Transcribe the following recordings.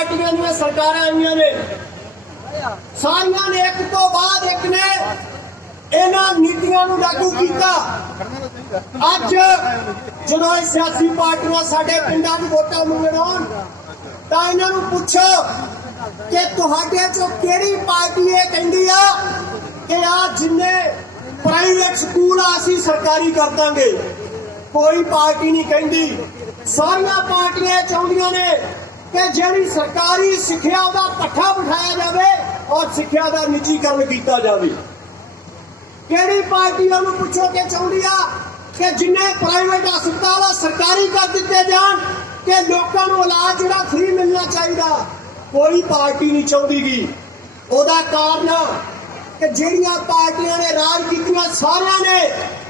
पार्टियां दी सरकारां आईयां ने, सारियां ने एक तो बाद एक ने इन्हां नीतियां नूं लागू कीता। अज जदों सियासी पार्टियां साडे पिंडां च वोटां मंगण आउण तां इन्हां नूं पुछो कि तुहाडे चों किहड़ी पार्टी ये कहंदी आ कि आ जिन्ने प्राइवेट स्कूल असीं सरकारी कर दांगे? कोई पार्टी नहीं कहंदी। सारियां पार्टियां चाहुंदियां ने कि जिहड़ी सरकारी सिक्ख्या दा पट्ठा बिठाया जावे और सिक्ख्या दा निजीकरण किया जावे। किहड़ी पार्टी उन्होंने पुछो कि चाहुंदी आ कि जिन्ने प्राइवेट हस्पताल सरकारी कर दिते जान कि लोगों को इलाज जिहड़ा फ्री मिलना चाहिए? कोई पार्टी नहीं चाहती। ओहदा कारण कि जिहड़ियां पार्टियां ने राज कीतियां सारियां ने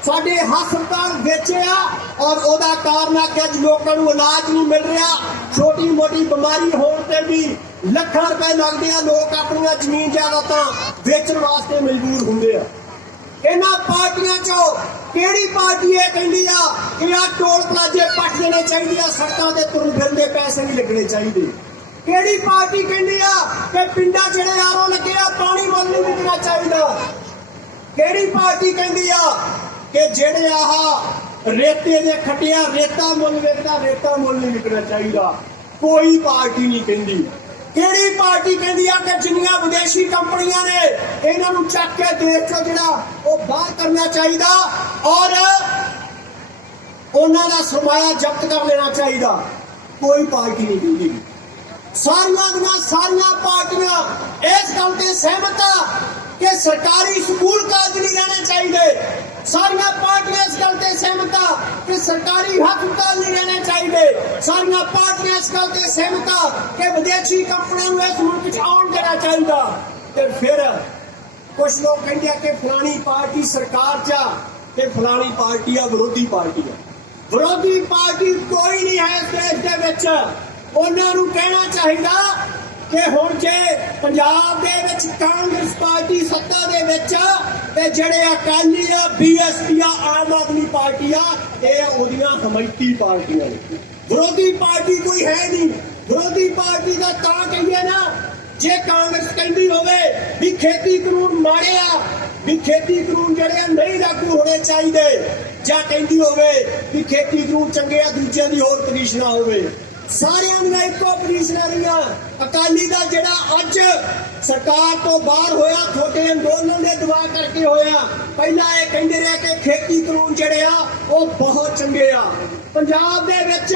साडे हस्पताल बेचे आ और ओहदा कारण है कि अज लोगों को इलाज नहीं मिल रहा। छोटी मोटी बीमारी होने ते भी लाखां रुपए लगदे आ, लोग अपनी जमीन जायदादां बेचण वास्ते मजबूर हुंदे आ। इन्हां पार्टियां चों किहड़ी पार्टी ये कहंदी आ कि आ टोल प्लाजे पट देने चाहिए, सड़कों ते तुरन फिरन दे पैसे नहीं लगने चाहिए? किहड़ी पार्टी कहंदी आ कि पिंडां जिहड़े आरओ लगे आ पानी मुल नहीं विकना चाहिए? किहड़ी पार्टी कहंदी आ कि जिहड़े आह रेते दे खट्टिया रेता मुल विकदा, रेता मुल नहीं विकना चाहिए? कोई पार्टी नहीं कहंदी। किहड़ी पार्टी कहंदी आ कि जिन्नियां विदेशी कंपनियां ने इन्हां नूं चक के देश चों जिहड़ा ओह बाहर करना चाहिए और उन्हां दा सरमाया जब्त कर लेना चाहिए? कोई पार्टी नहीं कहंदी। सारियां पार्टियां इस गल ते सहमत आ कि सरकारी स्कूल कालज नहीं रहने चाहिए। सारियां पार्टियां इस गल ते सहमत आ कि सरकारी हस्पताल नहीं रहने चाहिए। सारियां पार्टियां इस गल ते सहमत आ कि विदेशी कंपनियों को इस मुल्क च आउण देना चाहिए। ते फिर कुछ लोग कहते हैं कि फलानी पार्टी सरकार च ते फलानी पार्टी आ विरोधी पार्टी है। विरोधी पार्टी कोई नहीं है इस देश दे विच। उन्हां नूं कहना चाहिए कि हुण जे पंजाब दे विच कांग्रेस पार्टी सत्ता दे विच ते जिहड़े अकाली आ बीएसपी आ आम आदमी पार्टी आ इह ओहदियां हमायती पार्टियां ने। विरोधी पार्टी कोई है नहीं। विरोधी पार्टी दा तां कहिए ना जे कांग्रेस कहंदी होवे भी खेती कानून माड़े आ, भी खेती कानून जिहड़े नहीं लागू होने चाहिए, जां कहंदी होवे भी खेती कानून चंगे आ दूजियां दी होर पोजीशनां होवे। सारियां दी इक्को पोजीशनां रहियां। अकाली दा जिहड़ा अज सरकार तो बाहर होया छोटे अंदोलन दे दबा करके होया, पहला ये कहंदे रहे कि खेती कानून जिहड़े आ वो बहुत चंगे आ। पंजाब दे विच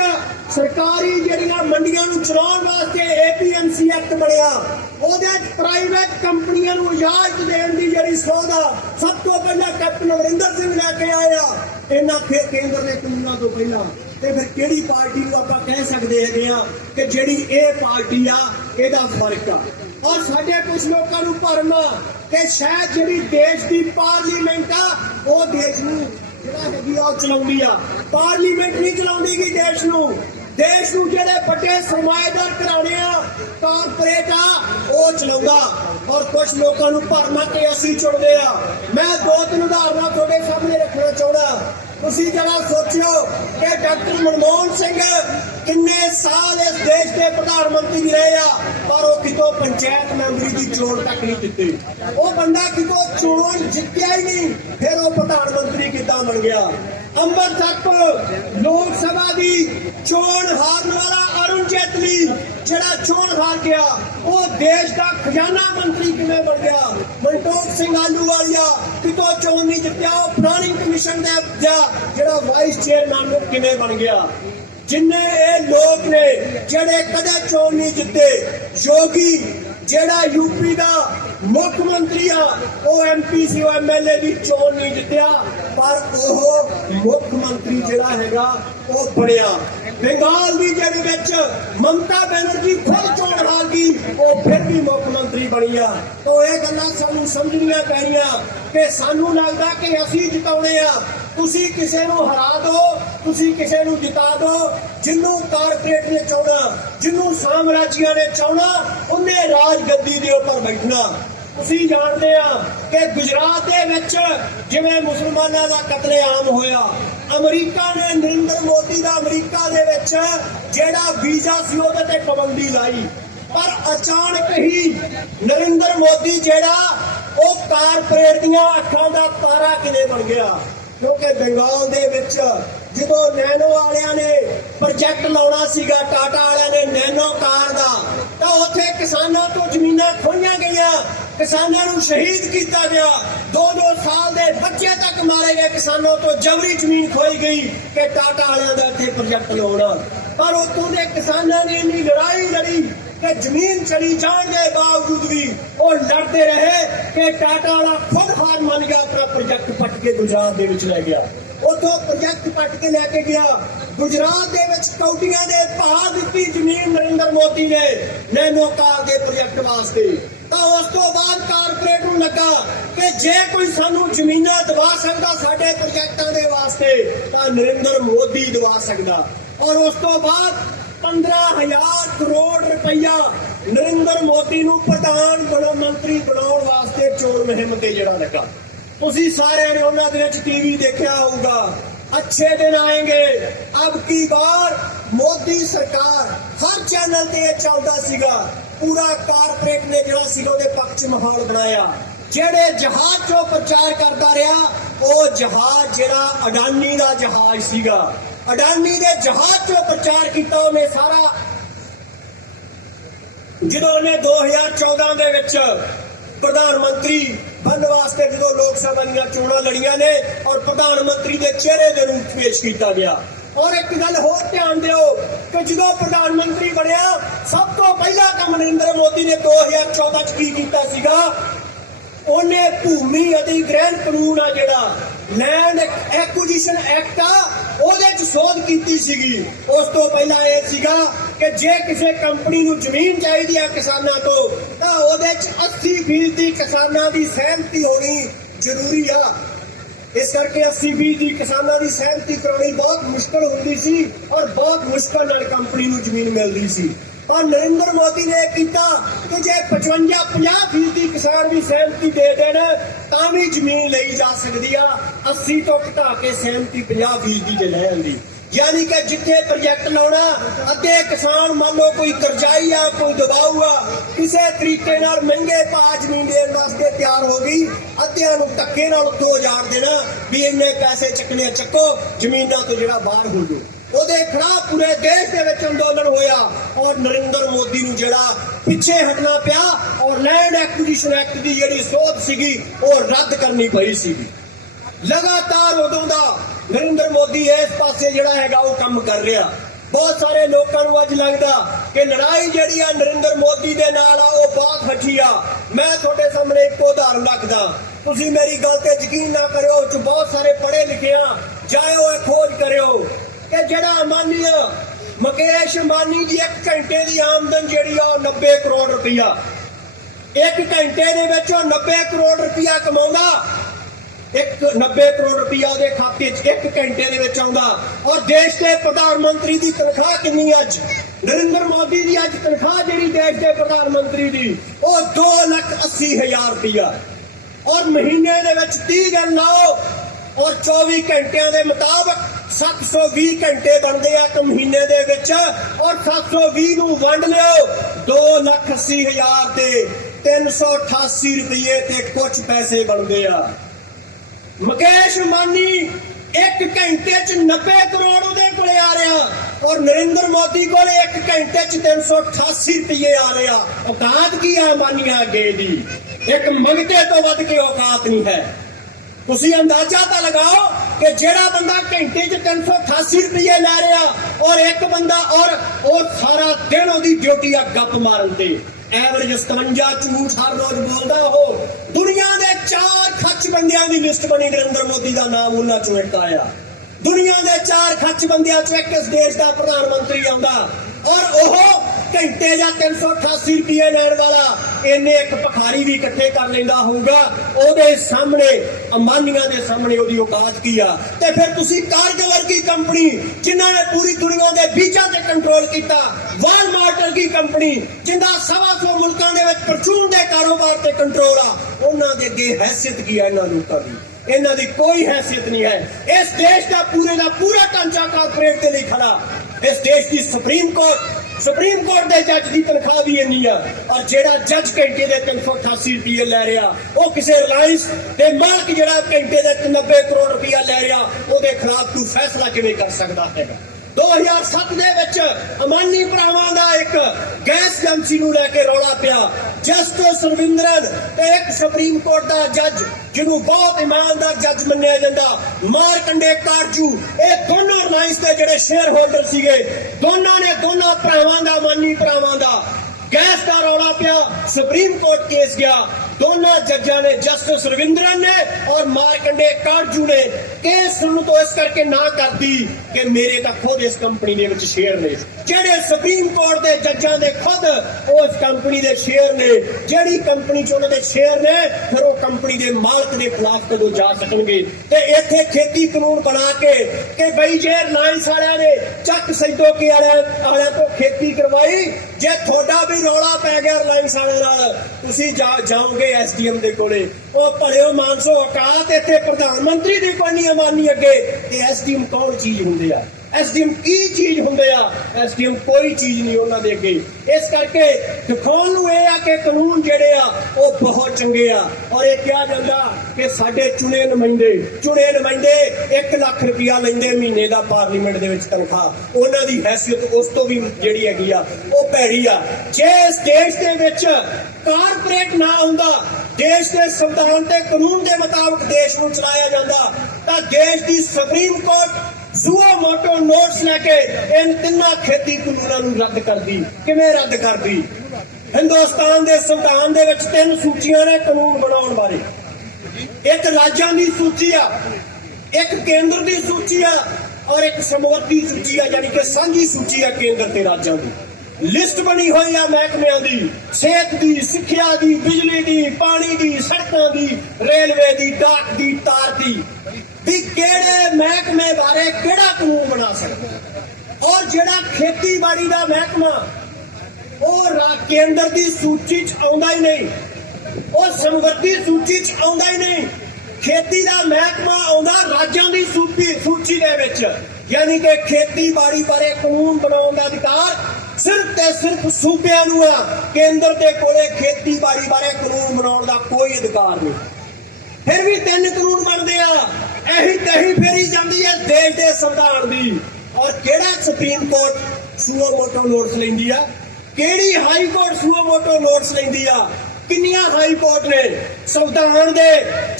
सरकारी जिहड़ियां मंडियां नूं चलाउण वास्ते एपीएमसी एक्ट बणिया, ओहदे प्राइवेट कंपनियां नूं इजाजत देण दी जिहड़ी सोध आ सब तो पहला कैप्टन अमरिंदर सिंह लैके आया इन्हां केंद्र दे कानूनां तो पहला। ते फिर किहड़ी पार्टी नूं आपां कह सकदे हैगे आ कि जिहड़ी इह पार्टी आ इहदा फर्क आ? और साडे कुछ लोकां नूं भरम आ कि शायद जिहड़ी देश दी पार्लीमेंट आ ओह देश नूं जिहड़ा हैगी आ चलाउंदी आ। पार्लीमेंट नहीं चलाउंदी गी देश नूं जिहड़े बड़े सरमाएदार घराणे आ कारपोरेट आ ओह चलाउंदा। और कुछ लोकां नूं भरम आ कि असीं चुणदे आ। मैं दो तीन उदाहरणां तुहाडे सामने रखना चाहुंदा। तुसीं जरा सोचियो कि डॉक्टर मनमोहन सिंह किन्ने साल इस देश के प्रधानमंत्री रहे आ पर वो कितों पंचायत मैंबरी की चोण तक नहीं जीते। वो बंदा कितों चोण जितया ही नहीं, फिर वो प्रधानमंत्री किद्दां बन गया? अंबर तक लोक सभा की चोण हारन वाला अरुण जेटली जिहड़ा चोण हार गया वो देश का खजाना मंत्री किवें बन गया? मनटोक सिंह आलूवालिया कितों चोण नहीं जितया, वो प्लानिंग कमीशन दे जिहड़ा वाइस चेयरमैन किवें बन गया? जिन्ने ये लोग ने जिहड़े कदे चोण नहीं जिते, योगी जिहड़ा यूपी का मुख्यमंत्री आ वो एमपी सी एमएलए की चोण नहीं जितया पर वो मुख्यमंत्री जिहड़ा हैगा वो बनया। बंगाल की जिहड़े विच ममता बनर्जी खुद चोण हार गई वो फिर भी मुख्यमंत्री बनी आ। तो ये गल्लां सानूं समझणियां पैणियां कि सानूं लगदा कि असीं जिताउणे आ। तुसीं किसे नूं हरा दो, तुसीं किसे नूं जिता दो, जिन्नू कारपोरेट ने चाहना, जिन्नू साम्राज्य ने चाहना उन्हें राजगद्दी दे उपर बैठना। तुसीं जानते हैं कि गुजरात दे विच जिवें मुसलमानां दा कतलेआम होया, अमरीका ने नरेंद्र मोदी दा अमरीका दे विच जिहड़ा वीजा सी उहदे ते पाबंदी लाई पर अचानक ही नरेंद्र मोदी जेड़ा वो कारपोरेट दियां अखां दा तारा किवें बन गया क्योंकि बंगाल दे विच ਜਦੋਂ नैनो वालियां ने प्रोजेक्ट लाउणा सीगा टाटा वालियां ने नैनो कार दा ਤਾਂ ਉੱਥੇ ਕਿਸਾਨਾਂ ਤੋਂ ਜ਼ਮੀਨਾਂ ਖੋਹੀਆਂ ਗਈਆਂ ਕਿਸਾਨਾਂ ਨੂੰ ਸ਼ਹੀਦ ਕੀਤਾ ਗਿਆ 2-2 ਸਾਲ ਦੇ ਬੱਚੇ ਤੱਕ ਮਾਰੇ ਗਏ ਕਿਸਾਨਾਂ ਤੋਂ ਜਬਰੀ ਜ਼ਮੀਨ ਖੋਈ ਗਈ ਕਿ ਟਾਟਾ ਵਾਲਿਆਂ ਦਾ ਇੱਥੇ ਪ੍ਰੋਜੈਕਟ ਲਾਉਣਾ ਪਰ ਉੱਥੋਂ ਦੇ ਕਿਸਾਨਾਂ ਨੇ ਇੰਨੀ ਲੜਾਈ ਲੜੀ ਕਿ ਜ਼ਮੀਨ ਚਲੀ ਜਾਣ ਦੇ ਬਾਵਜੂਦ ਵੀ ਉਹ ਲੜਦੇ ਰਹੇ ਕਿ ਟਾਟਾ ਵਾਲਾ ਖੁਦ ਹਾਰ ਮੰਨ ਗਿਆ ਆਪਣਾ ਪ੍ਰੋਜੈਕਟ ਪੱਟ ਕੇ ਗੁਜਰਾਤ ਦੇ ਵਿੱਚ ਲੈ ਗਿਆ ਉਥੋਂ ਪ੍ਰੋਜੈਕਟ ਪੱਟ ਕੇ ਲੈ ਕੇ ਗਿਆ ਗੁਜਰਾਤ ਦੇ ਵਿੱਚ ਕੌਡੀਆਂ ਦੇ ਭਾਅ ਦਿੱਤੀ ਜ਼ਮੀਨ ਨਰਿੰਦਰ ਮੋਦੀ ਨੇ ਨੈਨੋ ਕਾਰ ਦੇ ਪ੍ਰੋਜੈਕਟ ਵਾਸਤੇ ਤਾਂ ਉਸ ਤੋਂ ਬਾਅਦ ਕਾਰਪੋਰੇਟ ਨੂੰ ਲੱਗਾ ਕਿ ਜੇ ਕੋਈ ਸਾਨੂੰ ਜ਼ਮੀਨਾਂ ਦਵਾ ਸਕਦਾ ਸਾਡੇ ਪ੍ਰੋਜੈਕਟਾਂ ਦੇ ਵਾਸਤੇ ਤਾਂ ਨਰਿੰਦਰ ਮੋਦੀ ਦਵਾ ਸਕਦਾ ਔਰ ਉਸ ਤੋਂ ਬਾਅਦ 15,000 ਕਰੋੜ ਰੁਪਈਆ ਨਰਿੰਦਰ ਮੋਦੀ ਨੂੰ ਪ੍ਰਧਾਨ ਮੰਤਰੀ ਬਣਾਉਣ ਵਾਸਤੇ ਚੋਣ ਮੁਹਿੰਮ ਤੇ ਜਿਹੜਾ ਲੱਗਾ ਤੁਸੀਂ ਸਾਰਿਆਂ ਨੇ ਉਹਨਾਂ ਦਿਨਾਂ 'ਚ ਟੀਵੀ ਦੇਖਿਆ ਹੋਊਗਾ अच्छे दिन आएंगे अब की बार मोदी सरकार हर चैनल ते चलता सीगा पूरा कारपोरेट ने जो सीगा दे पक्ष माहौल बनाया जेड़े जहाज चो प्रचार करता रहा वो जहाज जेड़ा अडानी दा जहाज सीगा अडानी दे जहाज चो प्रचार किया उन्हें सारा जो उन्हें 2014 दे विच प्रधानमंत्री बनने वास्ते जो लोक सभा दी चोणां लड़ियां ने और प्रधानमंत्री के चेहरे के रूप पेश किया गया और एक गल होर ध्यान दिओ कि जो प्रधानमंत्री बनया सब तो पहला काम नरेंद्र मोदी ने 2014 च की कीता सीगा उन्हें भूमि अधिग्रहण कानून आ जिहड़ा लैंड एक्विजिशन एक्ट आ ਉਹਦੇ ਚ ਸੋਧ ਕੀਤੀ ਸੀਗੀ ਉਸ ਤੋਂ ਪਹਿਲਾਂ ਇਹ ਸੀਗਾ ਕਿ ਜੇ ਕਿਸੇ ਕੰਪਨੀ ਨੂੰ ਜ਼ਮੀਨ ਚਾਹੀਦੀ ਆ ਕਿਸਾਨਾਂ ਤੋਂ ਤਾਂ ਉਹਦੇ ਚ 80% ਦੀ ਕਿਸਾਨਾਂ ਦੀ ਸਹਿਮਤੀ ਹੋਣੀ ਜ਼ਰੂਰੀ ਆ ਇਸ ਕਰਕੇ 80% ਦੀ ਕਿਸਾਨਾਂ ਦੀ ਸਹਿਮਤੀ ਕਰਾਉਣੀ ਬਹੁਤ ਮੁਸ਼ਕਲ ਹੁੰਦੀ ਸੀ ਔਰ ਬਹੁਤ ਮੁਸ਼ਕਲ ਨਾਲ ਕੰਪਨੀ ਨੂੰ ਜ਼ਮੀਨ ਮਿਲਦੀ ਸੀ पर नरेंद्र मोदी ने किया कि जे 55-50% ਦੀ किसान भी सहमति दे देन तां भी जमीन ली जा सकती है 80 तो घटा के सहमति 50% जे ले आंदी यानी कि जिथे प्रोजेक्ट लाउणा अद्धे किसान मान लो कोई करजाई आ कोई दबाऊ आ किसी तरीके नाल महंगे भाव जमीन देण वास्ते तैयार हो गई अद्धियां नूं धक्के नाल उत्थों उजाड़ देना भी इन्ने पैसे चकने चक्को जमीनां तो जिहड़ा बाहर हो जाओ ਉਹਦੇ ਖਿਲਾਫ पूरे देश ਦੇ ਵਿੱਚ ਅੰਦੋਲਨ ਹੋਇਆ और नरेंद्र मोदी ਨੂੰ ਜਿਹੜਾ ਪਿੱਛੇ ਹਟਣਾ ਪਿਆ और लैंड एक्विजिशन एक्ट ਦੀ ਜਿਹੜੀ ਸੋਧ ਸੀਗੀ ਉਹ ਰੱਦ ਕਰਨੀ ਪਈ ਸੀਗੀ ਲਗਾਤਾਰ ਉਦੋਂ ਦਾ नरेंद्र मोदी ਇਸ ਪਾਸੇ ਜਿਹੜਾ ਹੈਗਾ ਉਹ ਕੰਮ ਕਰ ਰਿਹਾ ਬਹੁਤ ਸਾਰੇ ਲੋਕਾਂ ਨੂੰ ਅੱਜ ਲੱਗਦਾ ਕਿ ਲੜਾਈ ਜਿਹੜੀ ਆ ਨਰਿੰਦਰ ਮੋਦੀ ਦੇ ਨਾਲ ਆ ਉਹ ਬਹੁਤ ਹੱਠੀ ਆ ਮੈਂ ਤੁਹਾਡੇ ਸਾਹਮਣੇ ਇੱਕ ਉਦਾਹਰਨ ਰੱਖਦਾ ਤੁਸੀਂ ਮੇਰੀ ਗੱਲ ਤੇ ਯਕੀਨ ਨਾ ਕਰਿਓ ਚ ਬਹੁਤ ਸਾਰੇ ਪੜ੍ਹੇ ਲਿਖੇ ਆ ਜਾਇਓ ਇਹ ਖੋਜ ਕਰਿਓ कि जेड़ा अंबानी मुकेश अंबानी की 1 घंटे की आमदन जी 90 करोड़ रुपया 1 घंटे 90 करोड़ रुपया कमा 90 करोड़ रुपया ਉਹਦੇ ਖਾਤੇ 'ਚ 1 ਘੰਟੇ ਦੇ ਵਿੱਚ ਆਉਂਦਾ ਔਰ ਦੇਸ਼ ਦੇ ਪ੍ਰਧਾਨ ਮੰਤਰੀ ਦੀ ਤਨਖਾਹ ਕਿੰਨੀ ਅੱਜ ਨਰਿੰਦਰ ਮੋਦੀ ਦੀ ਅੱਜ ਤਨਖਾਹ ਜਿਹੜੀ ਦੇਸ਼ ਦੇ ਪ੍ਰਧਾਨ ਮੰਤਰੀ ਦੀ ਉਹ 2,80,000 ਰੁਪਇਆ ਔਰ ਮਹੀਨੇ ਦੇ ਵਿੱਚ 30 ਦਿਨ ਲਾਓ और 24 घंटिया के मुताबिक 720 घंटे बनते हैं एक महीने दे विच और 720 नूं वंड लियो 2,80,000 ते 388 रुपये ते कुछ पैसे बनते हैं मुकेश अंबानी 1 घंटे च 90 करोड़ उहदे कोले आ रहा और नरेंद्र मोदी को 1 घंटे च 388 रुपये आ रहा औकात की है अंबानिया अगे दी एक मंगते तो वध के औकात नहीं है ਤੁਸੀਂ ਅੰਦਾਜ਼ਾ ਤਾਂ ਲਗਾਓ ਕਿ ਜਿਹੜਾ ਬੰਦਾ ਘੰਟੇ 'ਚ 388 ਰੁਪਏ ਲੈ ਰਿਹਾ ਔਰ ਇੱਕ ਬੰਦਾ ਔਰ ਉਹ ਸਾਰਾ ਦਿਨ ਉਹਦੀ ਡਿਊਟੀ ਆ ਗੱਪ ਮਾਰਨ ਤੇ ਐਵਰੇਜ 57 ਝੂਠ ਹਰ ਰੋਜ਼ ਬੋਲਦਾ ਉਹ ਦੁਨੀਆ ਦੇ 4 ਖੱਚ ਬੰਦਿਆਂ ਦੀ ਲਿਸਟ ਬਣੀ ਨਰਿੰਦਰ ਮੋਦੀ ਦਾ ਨਾਮ ਉਹਨਾਂ 'ਚੋਂ ਇੱਕ ਆਇਆ ਦੁਨੀਆ ਦੇ 4 ਖੱਚ ਬੰਦਿਆਂ 'ਚੋਂ ਇੱਕ ਇਸ ਦੇਸ਼ ਦਾ ਪ੍ਰਧਾਨ ਮੰਤਰੀ ਆਉਂਦਾ ਔਰ ਉਹ घंटे या 388 रुपये लैण वाला इन्ने एक भखारी भी इकट्ठे कर लेंदा होगा ओदे सामने अंबानिया दे सामने ओदी औकात की आ ते फिर तुसी कारगिल वर्गी कंपनी जिन्हां ने पूरी दुनिया दे बीजां ते कंट्रोल कीता वालमार्ट वर्गी कंपनी जिंदा 100 मुल्कां दे विच परचून दे कारोबार ते कंट्रोल आ उन्हां दे अगे हैसियत की है इन्हां लोकां दी इन्हां दी कोई हैसियत नहीं है इस देश का पूरा ढांचा कारपोरेट के लिए खड़ा इस देश की सुप्रीम कोर्ट सुप्रीम कोर्ट के जज की तनख्वाह भी इन्नी है और जेड़ा जज घंटे के 388 रुपये लै रहा वो किसी रिलायंस के मालक जेड़ा घंटे के 90 करोड़ रुपया लै रहा वो खिलाफ तू फैसला किवें कर सकता है। 2007 ਦੇ ਵਿੱਚ ਅਮਾਨੀ ਭਰਾਵਾਂ ਦਾ ਇੱਕ ਗੈਸ ਏਜੰਸੀ ਨੂੰ ਲੈ ਕੇ ਰੌਲਾ ਪਿਆ। ਜਸਟਿਸ ਰਵਿੰਦਰਨ ਤੇ ਇੱਕ ਸੁਪਰੀਮ ਕੋਰਟ ਦਾ ਜੱਜ ਜਿਹਨੂੰ ਬਹੁਤ ਇਮਾਨਦਾਰ ਜੱਜ ਮੰਨਿਆ ਜਾਂਦਾ ਮਾਰਕੰਡੇ ਕਾਰਜੂ, ਇਹ ਦੋਨੋਂ ਰਿਲਾਇੰਸ ਦੇ ਜਿਹੜੇ ਸ਼ੇਅਰ ਹੋਲਡਰ ਸੀਗੇ, ਦੋਨਾਂ ਨੇ ਦੋਨਾਂ ਭਰਾਵਾਂ ਦਾ ਅਮਾਨੀ ਭਰਾਵਾਂ ਦਾ गैस का रौला पिया। सुप्रीम कोर्ट केस गया, दोनों जजा ने जस्टिस रविंद्रन ने और मारकंडे काटजू ने केस सुन तो इस करके ना कर दी कि मेरे तो खुद इस कंपनी के विच शेयर ने, जेडे सुप्रीम कोर्ट के जजा ने खुद उस कंपनी के शेयर ने, जेडी कंपनी च उन्होंने शेयर ने फिर वो कंपनी के मालक के खिलाफ कदों जा सकणगे। ते इत्थे खेती कानून बना के कि बई जे रिलायंस वालियां ने चक सैदो के वालियां तो खेती करवाई, जे थोड़ा भी रौला पै गया रिलायंस वाले नाल तुसीं जाओगे SDM दे कोले, ओ भलिओ मानसो औकात इत्थे प्रधानमंत्री दी कोई नहीं अमानी अगे कि SDM कौन चीज हुंदे आ, SDM की चीज हुंदे आ, SDM कोई चीज नहीं उन्हां दे अगे। इस करके दिखाउण नूं इह आ कि कानून जिहड़े आ वो बहुत चंगे आ और ये कहा जांदा कि साडे चुणे नुमाइंदे 1 लाख रुपया लैंदे महीने दा पार्लीमेंट दे विच तनख्वाह, उन्हां दी हैसियत उस तो भी जिहड़ी हैगी आ वो भैड़ी आ। जे इस देश दे विच कारपोरेट ना हुंदा, देश के संविधान ते कानून के मुताबिक देश को चलाया जाता तो देश की supreme court suo motu notes लैके इन तिना खेती कानूनों रद्द कर दी। किवें रद्द कर दी? हिंदुस्तान के संविधान दे विच 3 सूचियां ने कानून बनाउण बारे, एक राज्यां दी सूची आ, एक केंद्र दी सूची आ और एक समवर्ती सूची आ, यानी कि सांझी सूची आ केंद्र ते राज्यां दी। लिस्ट बनी हुई है महकमियां दी, सेहत दी, सिक्ख्या दी, बिजली दी, पानी दी, सड़कों दी, रेलवे दी, डाक दी, तार दी, भी केड़े महकमे बारे केड़ा कानून बना सकदा। और जेड़ा खेतीबाड़ी दा महकमा वो केंद्र दी सूची च आउंदा ही नहीं, वो समवर्ती सूची च आउंदा ही नहीं। खेती दा महकमा आउंदा राज्यां दी सूची दे विच, यानी कि खेतीबाड़ी बारे कानून बनाउण दा अधिकार सिर्फ ते सिर्फ सूबियां नूं आ, केंद्र दे कोले खेतीबाड़ी बारे कानून बनाउण दा कोई अधिकार नहीं। फिर भी 3 कानून बनदे आ, एही तही फेरी जांदी है देश दे संविधान दी। और केड़ा supreme court suo motu notes लैंदी आ, केड़ी high court suo motu notes लैंदी आ, किन्नियां हाई कोर्ट ने संविधान दे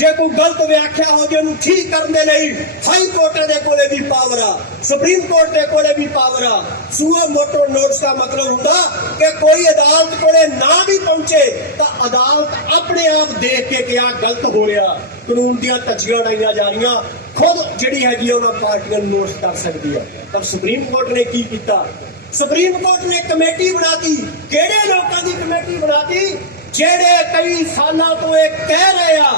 जे कोई गलत व्याख्या हो जाए उन्हें ठीक करने लई हाई कोर्ट दे कोले भी पावर आ, सुप्रीम कोर्ट दे कोले भी पावर आ। सुओ मोटो नोट्स का मतलब हुंदा कि कोई अदालत कोले ना भी पहुंचे तो अदालत अपने आप देख के क्या गलत हो रहा, कानून दियां तज्जियां डाईयां जा रही, खुद जिहड़ी हैगी उन्हां पार्टियां नूं नोट्स कर सकदी है। पर सुप्रीम कोर्ट ने की कीता? सुप्रीम कोर्ट ने कमेटी बनाती, किहड़े लोकां दी कमेटी बनाती? जेड़े कई सालों तो एक कह रहे आ,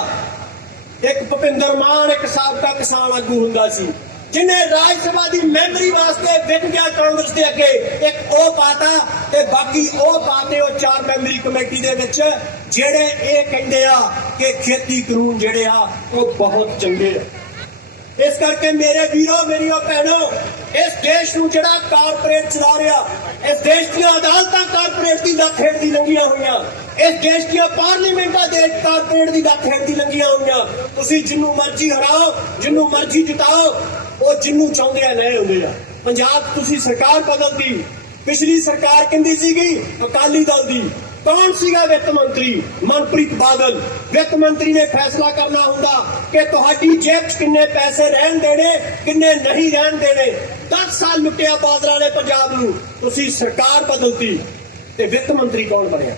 एक भुपिंदर मान एक साबका किसान आगू हुंदा सी जिन्हें राज सभा की मैंबरी वास्ते विक गया कांग्रेस के अगे, एक ओ पाता ते बाकी ओ पाते ओ 4 मैंबरी कमेटी दे विच जेड़े ये कहंदे आ कि खेती कानून जेड़े आ वो बहुत चंगे आ। इस करके मेरे वीरों मेरियों भैनों, इस देश नूं जिहड़ा कारपोरेट चला रहा, इस देश दी अदालतां कारपोरेट की लत हेठ दी लंघियां होईयां, इस देश दी पार्लीमेंटां दे कारपोरेट की लत हेठ दी लंघियां होईयां। तुसीं जिन्नू मर्जी हराओ, जिन्नू मर्जी जिताओ, वो जिन्नू चाहुंदे आ ले आउंदे आ। पंजाब तुसीं सरकार बदलदी, पिछली सरकार किंदी सीगी? अकाली दल दी। कौन सीगा वित्त मंत्री? मनप्रीत बादल। वित्त मंत्री ने फैसला करना हुंदा कि तुहाडी जेब च किन्ने पैसे रहन देने, किन्ने नहीं रहन देने। 10 साल लुटिया बादल ने पंजाब नूं, तुसीं सरकार बदलती ते वित्त मंत्री कौन बनिया?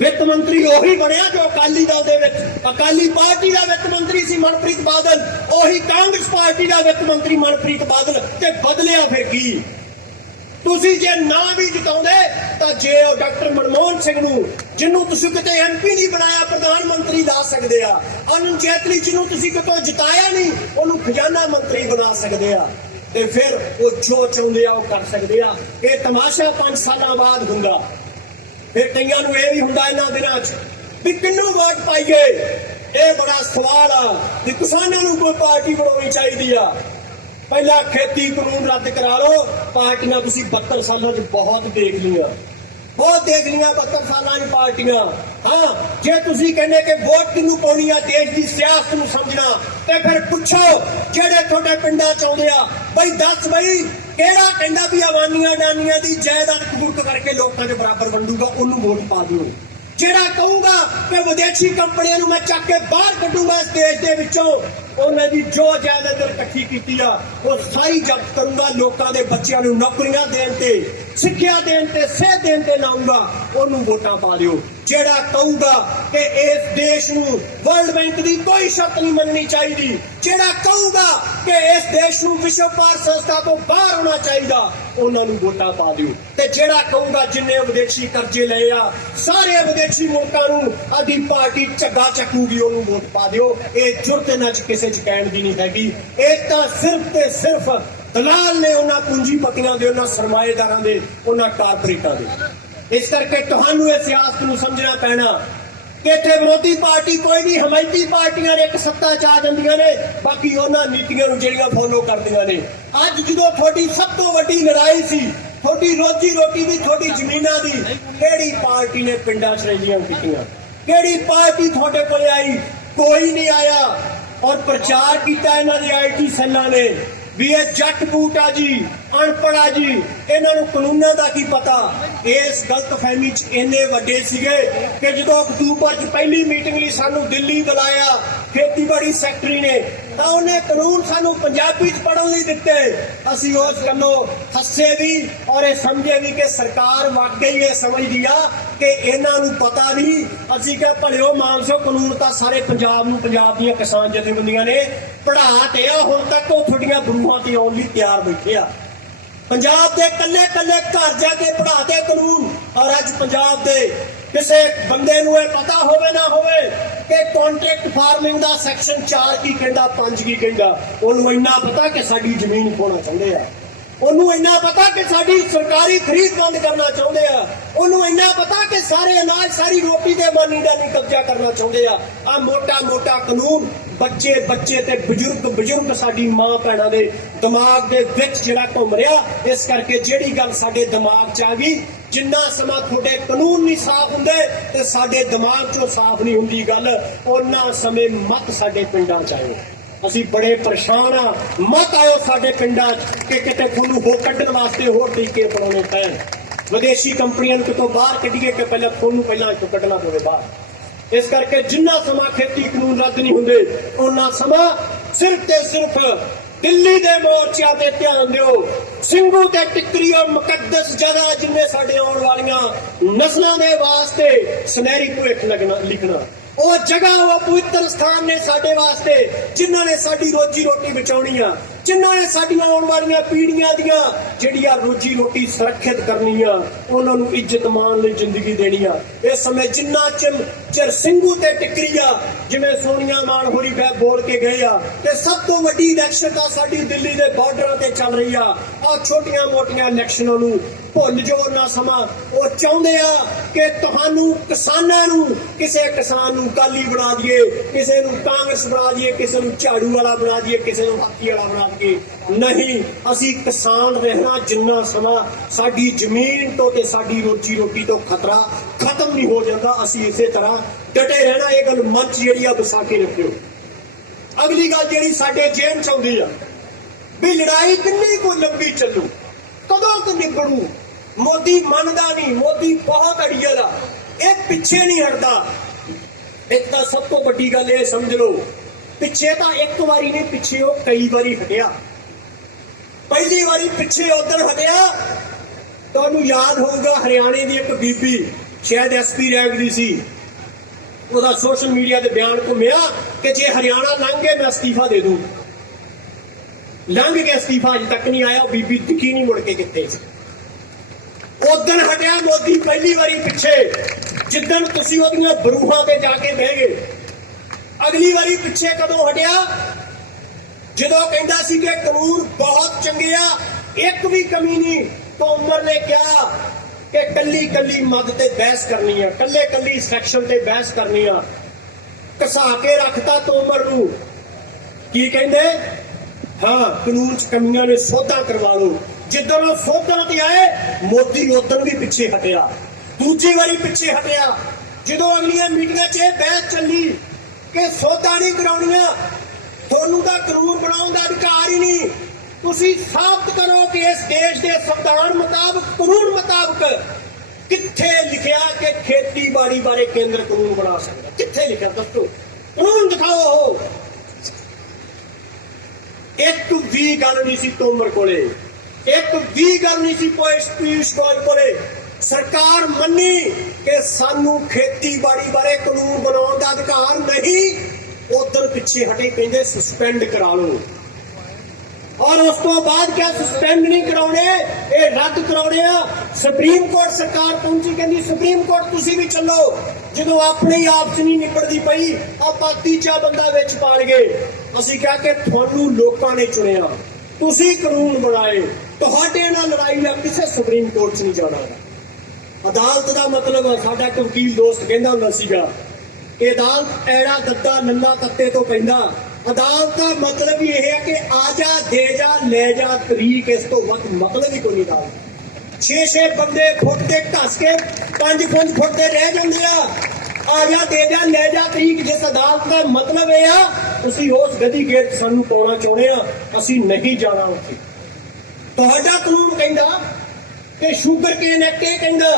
वित्त मंत्री ओही बनिया जो अकाली दल दे विच, अकाली पार्टी का वित्त मंत्री सी मनप्रीत बादल, ओही कांग्रेस पार्टी का वित्त मंत्री मनप्रीत बादल। ते बदलिया फिर की? तुसी जे ना भी जिताउंदे तां जे डॉक्टर मनमोहन सिंह नूं जिन्नू तुसी किते MP नहीं बनाया प्रधानमंत्री ला सकदे आ, अरुण जेतली जिन्नू तुसी कितों जिताया नहीं उन्नू खजाना मंत्री बना सकदे आ, ते फिर वो जो चाहुंदे आ वो कर सकदे आ। ये तमाशा 5 सालां बाद हुंदा। फिर कईयां नूं ये भी हुंदा इन्हां दिनां च भी किन्नू वोट पाईए, ये बड़ा सवाल आ कि किसानां नूं कोई पार्टी बनाउणी चाहीदी आ। ਪਹਿਲਾਂ ਖੇਤੀ ਕਾਨੂੰਨ ਰੱਦ ਕਰਾ ਲਓ। ਪਾਰਟੀਆਂ ਤੁਸੀਂ 72 ਸਾਲਾਂ 'ਚ ਬਹੁਤ ਦੇਖ ਲਈਆਂ 72 ਸਾਲਾਂ 'ਚ ਪਾਰਟੀਆਂ। ਹਾਂ, ਜੇ ਤੁਸੀਂ ਕਹਿੰਦੇ ਕਿ ਵੋਟ ਕਿਹਨੂੰ ਪਾਉਣੀ ਆ, ਦੇਸ਼ ਦੀ ਸਿਆਸਤ ਨੂੰ ਸਮਝਣਾ, ਤੇ ਫਿਰ ਪੁੱਛੋ ਜਿਹੜੇ ਤੁਹਾਡੇ ਪਿੰਡਾਂ 'ਚ ਆਉਂਦੇ ਆ, ਬਈ ਦੱਸ ਬਈ ਕਿਹੜਾ ਕਹਿੰਦਾ ਵੀ ਅਵਾਨੀਆਂ ਨਾਨੀਆਂ ਦੀ ਜਾਇਦਾਦ ਕਬੂਲ ਕਰਕੇ ਲੋਕਾਂ 'ਚ ਬਰਾਬਰ ਵੰਡੂਗਾ, ਉਹਨੂੰ ਵੋਟ ਪਾ ਦਿਓ। ਜਿਹੜਾ ਕਹੂਗਾ ਕਿ ਵਿਦੇਸ਼ੀ ਕੰਪਨੀਆਂ ਨੂੰ ਮੈਂ ਚੱਕ ਕੇ ਬਾਹਰ ਕੱਢੂਗਾ ਇਸ ਦੇਸ਼ ਦੇ ਵਿੱਚੋਂ, ਉਹਨਾਂ ਦੀ ਜੋ ਜਾਇਦਾਦ ਇਕੱਠੀ ਕੀਤੀ ਆ ਉਹ ਸਾਰੀ ਜ਼ਬਤ ਕਰੂੰਗਾ, ਲੋਕਾਂ ਦੇ ਬੱਚਿਆਂ ਨੂੰ ਨੌਕਰੀਆਂ ਦੇਣ ਤੇ, ਸਿੱਖਿਆ ਦੇਣ ਤੇ, ਸਿਹਤ ਦੇਣ ਤੇ ਲਾਊਂਗਾ, ਉਹਨੂੰ ਵੋਟਾਂ ਪਾ ਦਿਓ। ਜਿਹੜਾ ਕਹੂਗਾ ਕਿ ਇਸ ਦੇਸ਼ ਨੂੰ ਵਰਲਡ ਬੈਂਕ ਦੀ ਕੋਈ ਸ਼ਰਤ ਨਹੀਂ ਮੰਨਣੀ ਚਾਹੀਦੀ, ਜਿਹੜਾ ਕਹੂਗਾ ਕਿ ਇਸ ਦੇਸ਼ ਨੂੰ ਵਿਸ਼ਵ ਵਪਾਰ ਸੰਸਥਾ ਤੋਂ ਬਾਹਰ ਹੋਣਾ ਚਾਹੀਦਾ, ਉਹਨਾਂ ਨੂੰ ਵੋਟਾਂ ਪਾ ਦਿਓ। ਤੇ ਜਿਹੜਾ ਕਹੂਗਾ ਜਿੰਨੇ ਵਿਦੇਸ਼ੀ ਕਰਜ਼ੇ ਲਏ ਆ ਸਾਰੇ ਵਿਦੇਸ਼ੀ ਮੁਲਕਾਂ ਨੂੰ ਆਦੀ ਪਾਰਟੀ ਝੱਗਾ ਚੱਕੂਗੀ, ਉਹਨੂੰ ਵੋਟ ਪਾ ਦਿਓ। ਇਹ ਜੁਰਤ ਇਹਨਾਂ 'ਚ ਕਿਸੇ 'ਚ ਕਹਿਣ ਦੀ ਨਹੀਂ ਹੈਗੀ। ਇਹ ਤਾਂ ਸਿਰਫ ਤੇ ਸਿਰਫ ਦਲਾਲ ਨੇ, ਉਹਨਾਂ ਪੂੰਜੀਪਤੀਆਂ ਦੇ, ਉਹਨਾਂ ਸਰਮਾਏਦਾਰਾਂ ਦੇ, ਉਹਨਾਂ ਕਾਰਪੋਰੇਟਾਂ ਦੇ। ਇਸ ਕਰਕੇ ਤੁਹਾਨੂੰ ਇਹ ਸਿਆਸਤ ਨੂੰ ਸਮਝਣਾ ਪੈਣਾ ਕਿ ਇੱਥੇ ਵਿਰੋਧੀ ਪਾਰਟੀ ਕੋਈ ਨਹੀਂ, ਹਮਾਇਤੀ ਪਾਰਟੀਆਂ ਨੇ ਇੱਕ ਸੱਤਾ 'ਚ ਆ ਜਾਂਦੀਆਂ ਨੇ, ਬਾਕੀ ਉਹਨਾਂ ਨੀਤੀਆਂ ਨੂੰ ਜਿਹੜੀਆਂ ਫੋਲੋ ਕਰਦੀਆਂ ਨੇ। ਅੱਜ ਜਦੋਂ ਤੁਹਾਡੀ ਸਭ ਤੋਂ ਵੱਡੀ ਲੜਾਈ ਸੀ ਤੁਹਾਡੀ ਰੋਜੀ ਰੋਟੀ ਦੀ, ਤੁਹਾਡੀ ਜ਼ਮੀਨਾਂ ਦੀ, ਕਿਹੜੀ ਪਾਰਟੀ ਨੇ ਪਿੰਡਾਂ 'ਚ ਰੈਲੀਆਂ ਕੀਤੀਆਂ? ਕਿਹੜੀ ਪਾਰਟੀ ਤੁਹਾਡੇ ਕੋਲ ਆਈ? ਕੋਈ ਨਹੀਂ ਆਇਆ। ਔਰ ਪ੍ਰਚਾਰ ਕੀਤਾ ਇਹਨਾਂ ਦੇ IT ਸੈੱਲਾਂ ਨੇ ਵੀ ਇਹ ਜੱਟ ਬੂਟ ਆ ਜੀ, ਅਨਪੜ੍ਹ ਆ ਜੀ, ਇਹਨਾਂ ਨੂੰ ਕਾਨੂੰਨਾਂ ਦਾ ਕੀ ਪਤਾ। ਇਸ ਗਲਤਫਹਿਮੀ 'ਚ ਇੰਨੇ ਵੱਡੇ ਸੀਗੇ ਕਿ ਜਦੋਂ ਅਕਤੂਬਰ 'ਚ ਪਹਿਲੀ ਮੀਟਿੰਗ ਲਈ ਸਾਨੂੰ ਦਿੱਲੀ ਬੁਲਾਇਆ ਖੇਤੀਬਾੜੀ ਸੈਕਟਰੀ ਨੇ, ਤਾਂ ਉਹਨੇ ਕਾਨੂੰਨ ਸਾਨੂੰ ਪੰਜਾਬੀ 'ਚ ਪੜ੍ਹਨ ਲਈ ਦਿੱਤੇ। ਅਸੀਂ ਉਸ ਗੱਲੋਂ ਹੱਸੇ ਵੀ ਔਰ ਇਹ ਸਮਝੇ ਵੀ ਕਿ ਸਰਕਾਰ ਵਾਕਈ ਇਹ ਸਮਝਦੀ ਆ ਕਿ ਇਹਨਾਂ ਨੂੰ ਪਤਾ ਨਹੀਂ। ਅਸੀਂ ਕਿਹਾ ਭਲਿਓ ਮਾਨਸੋ, ਕਾਨੂੰਨ ਤਾਂ ਸਾਰੇ ਪੰਜਾਬ ਨੂੰ, ਪੰਜਾਬ ਦੀਆਂ ਕਿਸਾਨ ਜਥੇਬੰਦੀਆਂ ਨੇ ਪੜ੍ਹਾ ਤੇ ਆ, ਹੁਣ ਤੱਕ ਉਹ ਤੁਹਾਡੀਆਂ ਬਰੂਹਾਂ ਤੇ ਆਉਣ ਲਈ ਤਿਆਰ ਬੈਠੇ ਆ। ਪੰਜਾਬ ਦੇ ਕੱਲੇ ਕੱਲੇ ਘਰ ਜਾ ਕੇ ਪੜ੍ਹਾ ਦੇ ਕਾਨੂੰਨ। ਔਰ ਅੱਜ ਪੰਜਾਬ ਦੇ ਕਿਸੇ ਬੰਦੇ ਨੂੰ ਇਹ ਪਤਾ ਹੋਵੇ ਨਾ ਹੋਵੇ ਕਿ ਕੰਟਰੈਕਟ ਫਾਰਮਿੰਗ ਦਾ ਸੈਕਸ਼ਨ 4 ਕੀ ਕਹਿੰਦਾ, 5 ਕੀ ਕਹਿੰਦਾ, ਉਹਨੂੰ ਇੰਨਾ ਪਤਾ ਕਿ ਸਾਡੀ ਜ਼ਮੀਨ ਖੋਣਾ ਚਾਹੁੰਦੇ ਆ, ਉਹਨੂੰ ਇੰਨਾ ਪਤਾ ਕਿ ਸਾਡੀ ਸਰਕਾਰੀ ਖਰੀਦ ਬੰਦ ਕਰਨਾ ਚਾਹੁੰਦੇ ਆ, ਉਹਨੂੰ ਇੰਨਾ ਪਤਾ ਕਿ ਸਾਰੇ ਅਨਾਜ, ਸਾਰੀ ਰੋਟੀ ਦੇ ਮਾਨੀ ਦਾ ਨਹੀਂ ਕਬਜ਼ਾ ਕਰਨਾ ਚਾਹੁੰਦੇ ਆ। ਆ ਮੋਟਾ ਮੋਟਾ ਕਾਨੂੰਨ ਬੱਚੇ ਬੱਚੇ ਤੇ ਬਜ਼ੁਰਗ ਸਾਡੀ ਮਾਂ ਭੈਣਾਂ ਦੇ ਦਿਮਾਗ ਦੇ ਵਿੱਚ ਜਿਹੜਾ ਘੁੰਮ ਰਿਹਾ। ਇਸ ਕਰਕੇ ਜਿਹੜੀ ਗੱਲ ਸਾਡੇ ਦਿਮਾਗ 'ਚ ਆ ਗਈ, ਜਿੰਨਾ ਸਮਾਂ ਤੁਹਾਡੇ ਕਾਨੂੰਨ ਨਹੀਂ ਸਾਫ਼ ਹੁੰਦੇ ਤੇ ਸਾਡੇ ਦਿਮਾਗ 'ਚੋਂ ਸਾਫ਼ ਨਹੀਂ ਹੁੰਦੀ ਗੱਲ, ਉਹਨਾਂ ਸਮੇਂ ਮਤ ਸਾਡੇ ਪਿੰਡਾਂ 'ਚ ਆਇਓ। ਅਸੀਂ ਬੜੇ ਪਰੇਸ਼ਾਨ ਆ, ਮਤ ਆਇਓ ਸਾਡੇ ਪਿੰਡਾਂ 'ਚ ਕਿ ਕਿਤੇ ਤੁਹਾਨੂੰ ਹੋ ਕੱਢਣ ਵਾਸਤੇ ਹੋਰ ਤਰੀਕੇ ਅਪਣਾਉਣੇ ਪੈਣ, ਵਿਦੇਸ਼ੀ ਕੰਪਨੀਆਂ ਨੂੰ ਕਿਤੋਂ ਬਾਹਰ ਕੱਢੀਏ ਕਿ ਤੁਹਾਨੂੰ ਪਹਿਲਾਂ ਇੱਥੋਂ ਕੱਢਣਾ ਪਵੇ ਬਾਹਰ। ਇਸ ਕਰਕੇ ਜਿੰਨਾ ਸਮਾਂ ਖੇਤੀ ਕਾਨੂੰਨ ਰੱਦ ਨਹੀਂ ਹੁੰਦੇ, ਉਹਨਾਂ ਸਮਾਂ ਸਿਰਫ ਤੇ ਸਿਰਫ ਦਿੱਲੀ ਦੇ ਮੋਰਚਿਆਂ ਤੇ ਧਿਆਨ ਦਿਓ। ਸਿੰਘੂ ਤੇ ਟਿੱਕਰੀ ਔਰ ਮੁਕੱਦਸ ਜਗ੍ਹਾ ਜਿੰਨੇ ਸਾਡੇ ਆਉਣ ਵਾਲੀਆਂ ਨਸਲਾਂ ਦੇ ਵਾਸਤੇ ਸੁਨਹਿਰੀ ਭਵਿੱਖ ਲਿਖਣਾ, ਉਹ ਜਗ੍ਹਾ, ਉਹ ਪਵਿੱਤਰ ਸਥਾਨ ਨੇ ਸਾਡੇ ਵਾਸਤੇ, ਜਿਨ੍ਹਾਂ ਨੇ ਸਾਡੀ ਰੋਜੀ ਰੋਟੀ ਬਚਾਉਣੀ ਆ, ਜਿਨ੍ਹਾਂ ਨੇ ਸਾਡੀਆਂ ਆਉਣ ਵਾਲੀਆਂ ਪੀੜ੍ਹੀਆਂ ਦੀਆਂ ਜਿਹੜੀਆਂ ਰੋਜੀ ਰੋਟੀ ਸੁਰੱਖਿਅਤ ਕਰਨੀ ਆ, ਉਹਨਾਂ ਨੂੰ ਇੱਜ਼ਤ ਮਾਣ ਲਈ ਜ਼ਿੰਦਗੀ ਦੇਣੀ ਆ। ਇਸ ਸਮੇਂ ਜਿੰਨਾ ਚਿਰ ਸਿੰਘੂ ਤੇ ਟਿੱਕਰੀ ਆ, ਜਿਵੇਂ ਸੋਨੀਆ ਮਾਨ ਹੋਰੀ ਬੋਲ ਕੇ ਗਏ ਆ ਕਿ ਸਭ ਤੋਂ ਵੱਡੀ ਇਲੈਕਸ਼ਨ ਤਾਂ ਸਾਡੀ ਦਿੱਲੀ ਦੇ ਬਾਰਡਰਾਂ ਤੇ ਚੱਲ ਰਹੀ ਆ, ਆਹ ਛੋਟੀਆਂ ਮੋਟੀਆਂ ਇਲੈਕਸ਼ਨਾਂ ਨੂੰ ਭੁੱਲ ਜਾਓ ਨਾ ਸਮਾਂ। ਉਹ ਚਾਹੁੰਦੇ ਆ ਕਿ ਤੁਹਾਨੂੰ ਕਿਸਾਨਾਂ ਨੂੰ, ਕਿਸੇ ਕਿਸਾਨ ਨੂੰ ਕਾਲੀ ਬਣਾ ਦਈਏ, ਕਿਸੇ ਨੂੰ ਕਾਂਗਰਸ ਬਣਾ ਦਈਏ, ਕਿਸੇ ਨੂੰ ਝਾੜੂ ਵਾਲਾ ਬਣਾ ਦਈਏ, ਕਿਸੇ ਨੂੰ ਹਾਥੀ ਵਾਲਾ ਬਣਾ ਦਈਏ। ਨਹੀਂ, ਅਸੀਂ ਕਿਸਾਨ ਰਹਿਣਾ ਜਿੰਨਾ ਸਮਾਂ ਸਾਡੀ ਜ਼ਮੀਨ ਤੋਂ ਤੇ ਸਾਡੀ ਰੋਜੀ ਰੋਟੀ ਤੋਂ ਖਤਰਾ ਖਤਮ ਨਹੀਂ ਹੋ ਜਾਂਦਾ, ਅਸੀਂ ਇਸੇ ਤਰ੍ਹਾਂ ਡਟੇ ਰਹਿਣਾ। ਇਹ ਗੱਲ ਮਨ 'ਚ ਜਿਹੜੀ ਆ ਵਸਾ ਕੇ ਰੱਖਿਓ। ਅਗਲੀ ਗੱਲ ਜਿਹੜੀ ਸਾਡੇ ਜੇਨ 'ਚ ਆਉਂਦੀ ਆ ਵੀ ਲੜਾਈ ਕਿੰਨੀ ਕੁ ਲੰਬੀ ਚੱਲੂ, ਕਦੋਂ ਕੁ ਨਿਬੜੂ। ਮੋਦੀ ਮੰਨਦਾ ਨਹੀਂ, ਮੋਦੀ ਬਹੁਤ ਅੜੀਅਲ ਆ, ਇਹ ਪਿੱਛੇ ਨਹੀਂ ਹਟਦਾ। ਇੱਕ ਤਾਂ ਸਭ ਤੋਂ ਵੱਡੀ ਗੱਲ ਇਹ ਸਮਝ ਲਓ, ਪਿੱਛੇ ਤਾਂ ਇੱਕ ਵਾਰੀ ਨਹੀਂ, ਪਿੱਛੇ ਉਹ ਕਈ ਵਾਰੀ ਹਟਿਆ। ਪਹਿਲੀ ਵਾਰੀ ਪਿੱਛੇ ਉਧਰ ਹਟਿਆ, ਤੁਹਾਨੂੰ ਯਾਦ ਹੋਊਗਾ ਹਰਿਆਣੇ ਦੀ ਇੱਕ ਬੀਬੀ, ਸ਼ਾਇਦ SP ਰੈਂਕ ਦੀ ਸੀ, ਉਹਦਾ ਸੋਸ਼ਲ ਮੀਡੀਆ ਤੇ ਬਿਆਨ ਘੁੰਮਿਆ ਕਿ ਜੇ ਹਰਿਆਣਾ ਲੰਘ ਗਏ ਮੈਂ ਅਸਤੀਫਾ ਦੇ ਦੂੰ। ਲੰਘ ਕੇ ਅਸਤੀਫਾ ਅਜੇ ਤੱਕ ਨਹੀਂ ਆਇਆ, ਉਹ ਬੀਬੀ ਦਿਖੀ ਨਹੀਂ ਮੁੜ ਕੇ ਕਿੱਥੇ। ਉਦਣ ਹਟਿਆ ਮੋਦੀ ਪਹਿਲੀ ਵਾਰੀ ਪਿੱਛੇ, ਜਿੱਦਣ ਤੁਸੀਂ ਉਹਦੀਆਂ ਬਰੂਹਾਂ ਤੇ ਜਾ ਕੇ ਬਹਿ ਗਏ। ਅਗਲੀ ਵਾਰੀ ਪਿੱਛੇ ਕਦੋਂ ਹਟਿਆ? ਜਦੋਂ ਕਹਿੰਦਾ ਸੀ ਕਿ ਕਾਨੂੰਨ ਬਹੁਤ ਚੰਗੇ ਆ, ਇੱਕ ਵੀ ਕਮੀ ਨਹੀਂ। ਤੋਮਰ ਨੇ ਕਿਹਾ ਕਿ ਕੱਲੀ ਕੱਲੀ ਮੱਦ ਤੇ ਬਹਿਸ ਕਰਨੀ ਆ, ਕੱਲੇ ਕੱਲੀ ਸੈਕਸ਼ਨ ਤੇ ਬਹਿਸ ਕਰਨੀ ਆ। ਘਸਾ ਕੇ ਰੱਖਤਾ ਤੋਮਰ ਨੂੰ। ਕੀ ਕਹਿੰਦੇ हाँ कानून च कमियां ने, सोधा करवा लो। जिदन सोधा ते आए मोदी उदन भी पिछे हटिया, दूजी बारी पिछे हटिया। जो अगलियां मीटिंगां च बहस चली कि सोधा नहीं कराउणियां, ਤੁਹਾਨੂੰ ਤਾਂ ਕਾਨੂੰਨ ਬਣਾਉਣ ਦਾ ਅਧਿਕਾਰ ਹੀ ਨਹੀਂ। ਤੁਸੀਂ ਸਾਬਤ ਕਰੋ ਕਿ ਇਸ ਦੇਸ਼ ਦੇ ਸੰਵਿਧਾਨ ਮੁਤਾਬਕ, ਕਾਨੂੰਨ ਮੁਤਾਬਕ ਕਿੱਥੇ ਲਿਖਿਆ ਕਿ ਖੇਤੀਬਾੜੀ ਬਾਰੇ ਕੇਂਦਰ ਕਾਨੂੰਨ ਬਣਾ ਸਕਦਾ? ਕਿੱਥੇ ਲਿਖਿਆ ਦੱਸੋ, ਕਾਨੂੰਨ ਦਿਖਾਓ। ਇੱਕ ਵੀ ਗੱਲ ਨਹੀਂ ਸੀ ਤੋਮਰ ਕੋਲੇ, ਇੱਕ ਵੀ ਗੱਲ ਨਹੀਂ ਸੀ ਪੀਯੂਸ਼ ਗੋਇਲ ਕੋਲੇ। ਸਰਕਾਰ ਮੰਨੀ ਕਿ ਸਾਨੂੰ ਖੇਤੀਬਾੜੀ ਬਾਰੇ ਕਾਨੂੰਨ ਬਣਾਉਣ ਦਾ ਅਧਿਕਾਰ ਨਹੀਂ, उधर पिछे हटे, कहते सस्पेंड करा लो। और उस तो बाद क्या सस्पेंड नहीं कराने, ये रद्द कराने। सुप्रीम कोर्ट सरकार पहुंची, कहती सुप्रीम कोर्ट तुसी भी चलो। जो अपने ही आपस नहीं निपटती पई, आपां तीजा बंदा विच पाल गए। असीं कहा कि तुहानू लोकां ने चुनिया, तुसी कानून बनाए, तुहाडे नाल लड़ाई लग किसे सुप्रीम कोर्ट च नहीं जाना। अदालत दा मतलब साडा इक वकील दोस्त कहंदा हुंदा सीगा, अदालत ऐड़ा दद्दा नन्ना तत्ते तो पैंदा। अदालत का मतलब यह है कि आजा दे जा ले जा तरीक, इस तो वक्त मतलब ही कोई नहीं। अदालत 6-6 बंदे फुट के घस के 5-5 फुट के रह जाते हैं। आजा दे जा ले जा तरीक, जिस अदालत का मतलब यह आ तुसीं उस गधी गेट सानू पाउणा चाहुंदे आ, असीं नहीं जाना उत्थे। तुहाडा कानून कहंदा कि शुगर केन एक्ट ये कहंदा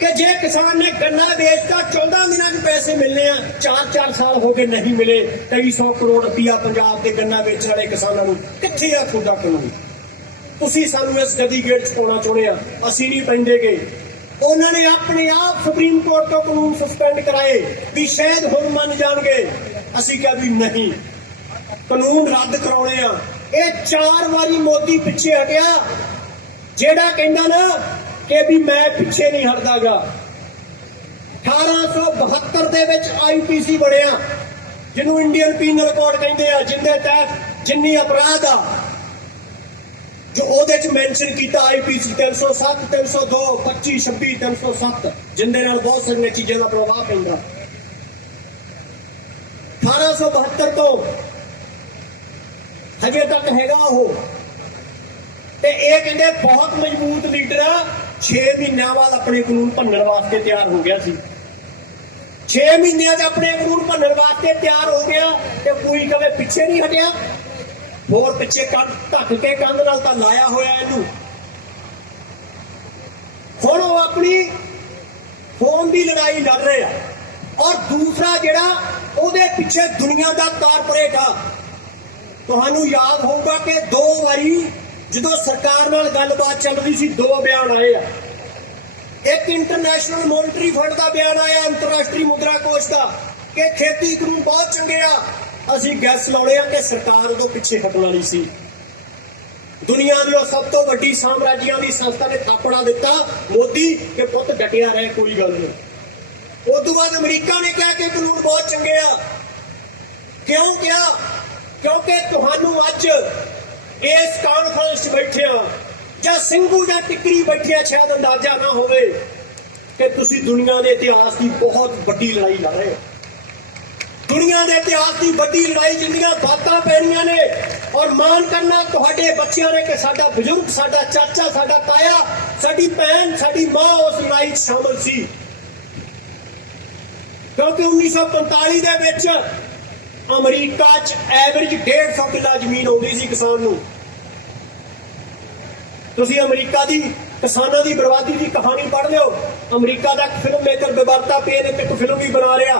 कि जे किसान ने गन्ना बेचता 14 दिनों च पैसे मिलने, 4-4 साल हो गए नहीं मिले, 2300 करोड़ रुपया पंजाब के गन्ना बेचने वाले किसानों को कित्थे आ तुहाडा कानून? तुसीं सानू इस गदी गेट च पाउणा चाहुंदे आ, असीं नहीं पैंदे गे। उन्होंने अपने आप सुप्रीम कोर्ट तो कानून सस्पेंड कराए भी शायद हुण मन जाणगे। असीं कहा भी नहीं, कानून रद्द कराउणे आ। ये 4 वारी मोदी पिछे हटिया, जेड़ा कहंदा ना कि भी मैं पिछे नहीं हटदागा। 1872 दे विच IPC बनिया, जिन्हों इंडियन पीनल कोड कहते हैं, जिंदे तहत जिन्नी अपराध आ जो ओदे च मेंशन किया IPC 307, 302, 25, 26, 307, जिंदे नाल बहुत सारी चीज़ों का प्रभाव पैंदा। 1872 तो हजे तक हैगा वो, ते ये कहते बहुत मजबूत लीडर आ। 6 महीनों बाद अपने कानून भनन वास्ते तैयार हो गया सी। 6 महीनों च अपने कानून भनन वास्ते तैयार हो गया, ते कोई कवे पिछे नहीं हटिया। होर पिछे ढक के कंध नाल तां लाया होया इहनूं। हुण वो अपनी फोन की लड़ाई लड़ रहे हैं, और दूसरा जिहड़ा उहदे पिछे दुनिया का कारपोरेट आ। तुहानूं याद होगा कि 2 वारी जो सरकार नाल गलबात चल रही सी, 2 बयान आए। एक इंटरनेशनल मॉनिटरी फंड का बयान आया, अंतरराष्ट्रीय मुद्रा कोष का, कि खेती कानून बहुत चंगे आ। असीं गैस लाउणे आ कि सरकार तो पिछे हटना नहीं सी। दुनिया की सब तो वड्डी साम्राज्यां की संस्था ने थापड़ा दिता मोदी कि पुत डटिया रहे, कोई गल नहीं। उस तो बाद अमरीका ने कहा कि कानून बहुत चंगे आ। क्यों कहा? क्योंकि तुहानूं अज इस कॉन्फ्रेंस बैठे या सिंघू या टिकरी बैठे, शायद अंदाजा ना हो कि तुसी दुनिया के इतिहास की बहुत बड़ी लड़ाई लड़ रहे हो। दुनिया के इतिहास की बड़ी लड़ाई जिंदियां बातां पैणियां ने, और मान करना तुहाडे बच्चियां ने कि साडा बुजुर्ग, साडा चाचा, साडा ताया, साडी भैन, साडी मां उस लड़ाई शामिल सी। क्योंकि 1945 दे विच अमरीका च एवरेज 150 किला जमीन आउंदी सी किसान नूं। तुसीं अमरीका दी किसानां दी बर्बादी की कहानी पढ़ लिओ। अमरीका दा फिल्म मेकर विवार्ता पेन एक फिल्म भी बना रहा।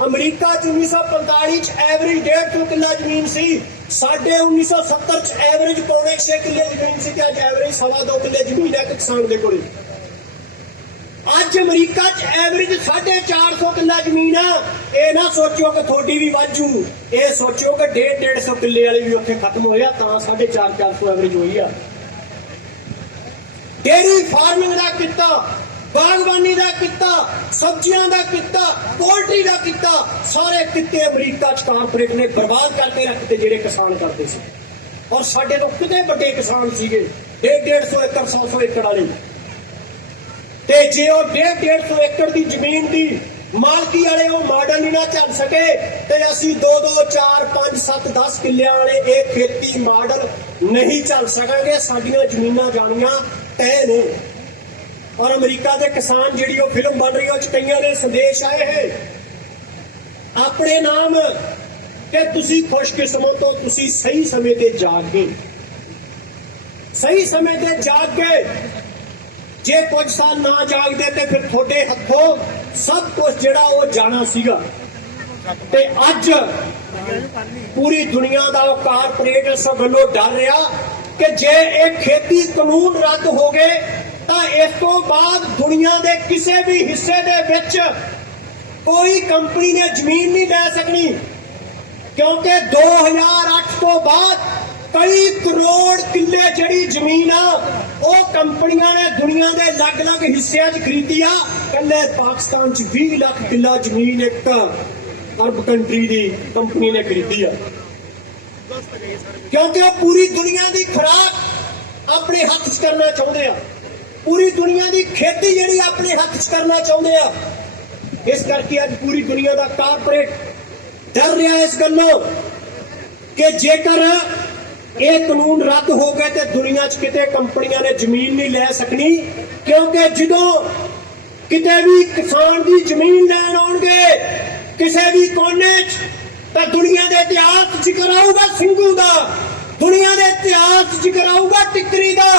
अमरीका च 1945 च एवरेज 150 किला जमीन सी। साढ़े 1970 च एवरेज 6.25 किले जमीन सी, अज एवरेज 2.25 किले जमीन है किसान दे कोल। अज अमरीका च एवरेज 450 किला जमीन आ। ये ना सोचो कि थोड़ी भी वाजू, ये सोचो कि 150 किले वाली भी उत्थे खत्म होया, तां 450 एवरेज हुई आ। डेयरी फार्मिंग का किता, बागबानी का किता, सब्जियां का किता, पोल्ट्री का किता, सारे किते अमरीका च कारपोरेट ने बर्बाद करके रखते जेडे किसान करते सी। और साडे तो कितने बड़े किसान सीगे 150 एकड़ 100 एकड़ वाले। ते जे वो 150 एकड़ की जमीन की ਮਾਲਕੀ ਵਾਲੇ ਉਹ ਮਾਡਲ ਨਹੀਂ ਨਾ ਚੱਲ ਸਕੇ ਤੇ ਅਸੀਂ 2-2 4 5 7 10 ਕਿੱਲਿਆਂ ਵਾਲੇ ਇਹ ਖੇਤੀ ਮਾਡਲ ਨਹੀਂ ਚੱਲ ਸਕਾਂਗੇ। ਸਾਡੀਆਂ ਜ਼ਮੀਨਾਂ ਜਾਣੀਆਂ ਤੈਅ ਨੇ। ਔਰ ਅਮਰੀਕਾ ਦੇ ਕਿਸਾਨ ਜਿਹੜੀ ਉਹ ਫਿਲਮ ਬਣ ਰਹੀ ਉਹ 'ਚ ਕਈਆਂ ਦੇ ਸੰਦੇਸ਼ ਆਏ ਹੈ ਆਪਣੇ ਨਾਮ ਕਿ ਤੁਸੀਂ ਖੁਸ਼ਕਿਸਮਤ ਹੋ, ਤੁਸੀਂ ਸਹੀ ਸਮੇਂ ਤੇ ਜਾਗ ਗਏ। ਸਹੀ ਸਮੇਂ ਤੇ ਜਾਗ ਗਏ। ਜੇ ਕੁਝ ਸਾਲ ਨਾ ਜਾਗਦੇ ਤੇ ਫਿਰ ਤੁਹਾਡੇ ਹੱਥੋਂ ਸਭ ਕੁਝ ਜਿਹੜਾ ਉਹ ਜਾਣਾ ਸੀਗਾ। ਤੇ ਅੱਜ ਪੂਰੀ ਦੁਨੀਆ ਦਾ ਕਾਰਪੋਰੇਟ ਇਸ ਗੱਲੋਂ ਡਰ ਰਿਹਾ ਕਿ ਜੇ ਇਹ ਖੇਤੀ ਕਾਨੂੰਨ ਰੱਦ ਹੋ ਗਏ ਤਾਂ ਇਸ ਤੋਂ ਬਾਅਦ ਦੁਨੀਆ ਦੇ ਕਿਸੇ ਵੀ ਹਿੱਸੇ ਦੇ ਵਿੱਚ ਕੋਈ ਕੰਪਨੀ ਨੇ ਜ਼ਮੀਨ ਨਹੀਂ ਲੈ ਸਕਣੀ, ਕਿਉਂਕਿ 2008 ਤੋਂ ਬਾਅਦ ਕਈ ਕਰੋੜ ਕਿੱਲੇ ਜਿਹੜੀ ਜ਼ਮੀਨ ਆ ਉਹ ਕੰਪਨੀਆਂ ਨੇ ਦੁਨੀਆ ਦੇ ਅਲੱਗ-ਅਲੱਗ ਹਿੱਸਿਆਂ 'ਚ ਖਰੀਦੀ ਆ। ਕੱਲੇ ਪਾਕਿਸਤਾਨ 'ਚ 20 ਲੱਖ ਕਿੱਲਾ ਜ਼ਮੀਨ ਇੱਕ ਅਰਬ ਕੰਟਰੀ ਦੀ ਕੰਪਨੀ ਨੇ ਖਰੀਦੀ ਆ, ਕਿਉਂਕਿ ਉਹ ਪੂਰੀ ਦੁਨੀਆ ਦੀ ਖੁਰਾਕ ਆਪਣੇ ਹੱਥ 'ਚ ਕਰਨਾ ਚਾਹੁੰਦੇ ਆ। ਪੂਰੀ ਦੁਨੀਆ ਦੀ ਖੇਤੀ ਜਿਹੜੀ ਆਪਣੇ ਹੱਥ 'ਚ ਕਰਨਾ ਚਾਹੁੰਦੇ ਆ। ਇਸ ਕਰਕੇ ਅੱਜ ਪੂਰੀ ਦੁਨੀਆ ਦਾ ਕਾਰਪੋਰੇਟ ਡਰ ਰਿਹਾ ਇਸ ਗੱਲੋਂ ਕਿ ਜੇਕਰ ਇਹ ਕਾਨੂੰਨ ਰੱਦ ਹੋ ਗਏ ਤੇ ਦੁਨੀਆ 'ਚ ਕਿਤੇ ਕੰਪਨੀਆਂ ਨੇ ਜ਼ਮੀਨ ਨਹੀਂ ਲੈ ਸਕਣੀ, ਕਿਉਂਕਿ ਜਦੋਂ ਕਿਤੇ ਵੀ ਕਿਸਾਨ ਦੀ ਜ਼ਮੀਨ ਲੈਣ ਆਉਣਗੇ ਕਿਸੇ ਵੀ ਕੋਨੇ 'ਚ ਤਾਂ ਦੁਨੀਆ ਦੇ ਇਤਿਹਾਸ 'ਚ ਜ਼ਿਕਰ ਆਊਗਾ ਸਿੰਘੂ ਦਾ, ਦੁਨੀਆ ਦੇ ਇਤਿਹਾਸ 'ਚ ਜ਼ਿਕਰ ਆਊਗਾ ਟਿੱਕਰੀ ਦਾ,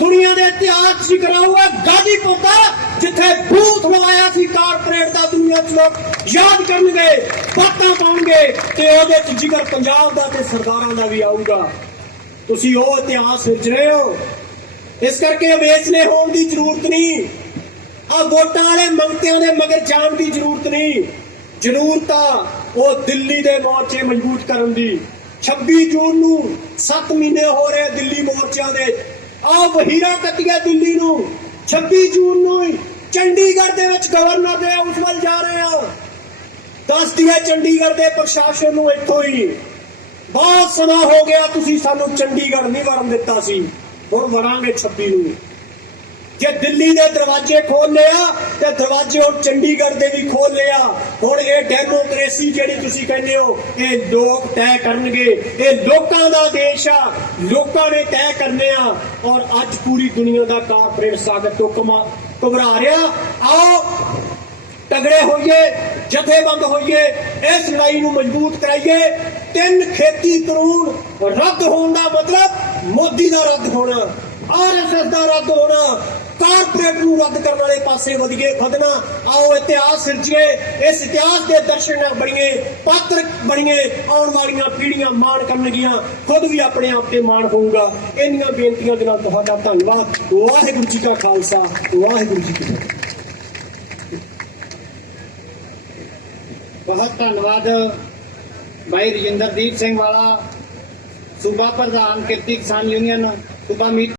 ਦੁਨੀਆ ਦੇ ਇਤਿਹਾਸ 'ਚ ਜ਼ਿਕਰ ਆਊਗਾ ਗਾਜ਼ੀਪੁਰ ਦਾ, ਜਿੱਥੇ ਬੂਥ ਲਵਾਇਆ ਸੀ ਕਾਰਪੋਰੇਟ ਦਾ। ਦੁਨੀਆ 'ਚ ਲੋਕ ਯਾਦ ਕਰਨਗੇ, ਬਾਤਾਂ ਪਾਉਣਗੇ ਤੇ ਉਹਦੇ 'ਚ ਜ਼ਿਕਰ ਪੰਜਾਬ ਦਾ ਤੇ ਸਰਦਾਰਾਂ ਦਾ ਵੀ ਆਊਗਾ। ਤੁਸੀਂ ਉਹ ਇਤਿਹਾਸ ਸਿਰਜ ਰਹੇ ਹੋ। ਇਸ ਕਰਕੇ ਵੇਚਨੇ ਹੋਣ ਦੀ ਜ਼ਰੂਰਤ ਨਹੀਂ। ਆ ਵੋਟਾਂ ਵਾਲੇ ਮੰਗਤਿਆਂ ਦੇ ਮਗਰ ਜਾਣ ਦੀ ਜ਼ਰੂਰਤ ਨਹੀਂ। ਜ਼ਰੂਰਤ ਆ ਉਹ ਦਿੱਲੀ ਦੇ ਮੋਰਚੇ ਮਜ਼ਬੂਤ ਕਰਨ ਦੀ। 26 ਜੂਨ ਨੂੰ 7 ਮਹੀਨੇ ਹੋ ਰਹੇ ਦਿੱਲੀ ਮੋਰਚਿਆਂ ਦੇ। ਆਹ ਵਹੀਰਾ ਕੱਟਿਆ ਦਿੱਲੀ ਨੂੰ। 26 ਜੂਨ ਨੂੰ ਹੀ ਚੰਡੀਗੜ੍ਹ ਦੇ ਵਿੱਚ ਗਵਰਨਰ ਦੇ ਹਾਊਸ ਵੱਲ ਜਾ ਰਹੇ ਆ। ਦੱਸ ਦਈਏ ਚੰਡੀਗੜ੍ਹ ਦੇ ਪ੍ਰਸ਼ਾਸਨ ਨੂੰ ਇੱਥੋਂ ਹੀ ਬਹੁਤ ਸਮਾਂ ਹੋ ਗਿਆ, ਤੁਸੀਂ ਸਾਨੂੰ ਚੰਡੀਗੜ੍ਹ ਨਹੀਂ ਵੜਨ ਦਿੱਤਾ ਸੀ, ਹੁਣ ਵੜਾਂਗੇ 26 ਨੂੰ। ਜੇ ਦਿੱਲੀ ਦੇ ਦਰਵਾਜ਼ੇ ਖੋਲ ਲਿਆ ਤੇ ਦਰਵਾਜ਼ੇ ਉਹ ਚੰਡੀਗੜ੍ਹ ਦੇ ਵੀ ਖੋਲ ਲਿਆ। ਹੁਣ ਇਹ ਡੈਮੋਕ੍ਰੇਸੀ ਜਿਹੜੀ ਤੁਸੀਂ ਕਹਿੰਦੇ ਹੋ ਇਹ ਲੋਕ ਤੈਅ ਕਰਨਗੇ। ਇਹ ਲੋਕਾਂ ਦਾ ਦੇਸ਼ ਆ, ਲੋਕਾਂ ਨੇ ਤੈਅ ਕਰਨੇ ਆ। ਔਰ ਅੱਜ ਪੂਰੀ ਦੁਨੀਆ ਦਾ ਕਾਰਪੋਰੇਟ ਸਾਗਰ ਤੋਂ ਘਬਰਾ ਰਿਹਾ। ਆਓ ਤਗੜੇ ਹੋਈਏ, ਜਥੇਬੰਦ ਹੋਈਏ, ਇਸ ਲੜਾਈ ਨੂੰ ਮਜ਼ਬੂਤ ਕਰਾਈਏ। 3 ਖੇਤੀ ਕਾਨੂੰਨ ਰੱਦ ਹੋਣ ਦਾ ਮਤਲਬ ਮੋਦੀ ਦਾ ਰੱਦ ਹੋਣਾ, RSS ਦਾ ਰੱਦ ਹੋਣਾ, ਕਾਰਪੋਰੇਟ ਨੂੰ ਰੱਦ ਕਰਨ ਵਾਲੇ ਪਾਸੇ ਵਧਣਾ। ਆਓ ਇਤਿਹਾਸ ਸਿਰਜੀਏ, ਇਸ ਇਤਿਹਾਸ ਦੇ ਦਰਸ਼ਕ ਬਣੀਏ, ਪਾਤਰ ਬਣੀਏ। ਆਉਣ ਵਾਲੀਆਂ ਪੀੜ੍ਹੀਆਂ ਮਾਣ ਕਰਨਗੀਆਂ, ਖੁਦ ਵੀ ਆਪਣੇ ਆਪ ਤੇ ਮਾਣ ਹੋਊਗਾ। ਇੰਨੀਆਂ ਬੇਨਤੀਆਂ ਦੇ ਨਾਲ ਤੁਹਾਡਾ ਧੰਨਵਾਦ। ਵਾਹਿਗੁਰੂ ਜੀ ਕਾ ਖਾਲਸਾ, ਵਾਹਿਗੁਰੂ ਜੀ ਕੀ ਫਤਿਹ। बहुत धन्यवाद भाई रजिंदरदीप सिंह वाला, सूबा प्रधान किरती किसान यूनियन सूबा मीत।